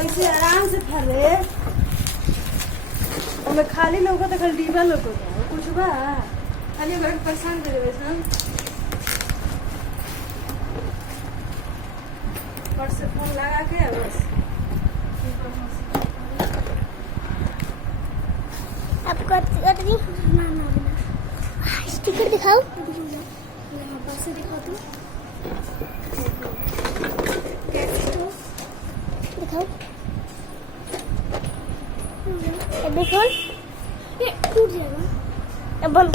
कैसे आराम से फरे हमें खाली लोग तो खाली डीबा लोग कुछ बा खाली बड़ा परेशान कर देवे सन पर से फोन लगा के बस आपको अतरी ना ना स्टिकर दिखाओ यहाँ पर से दिखाओ तुम दिखाओ ये देखो ये टूट जाएगा अब बंद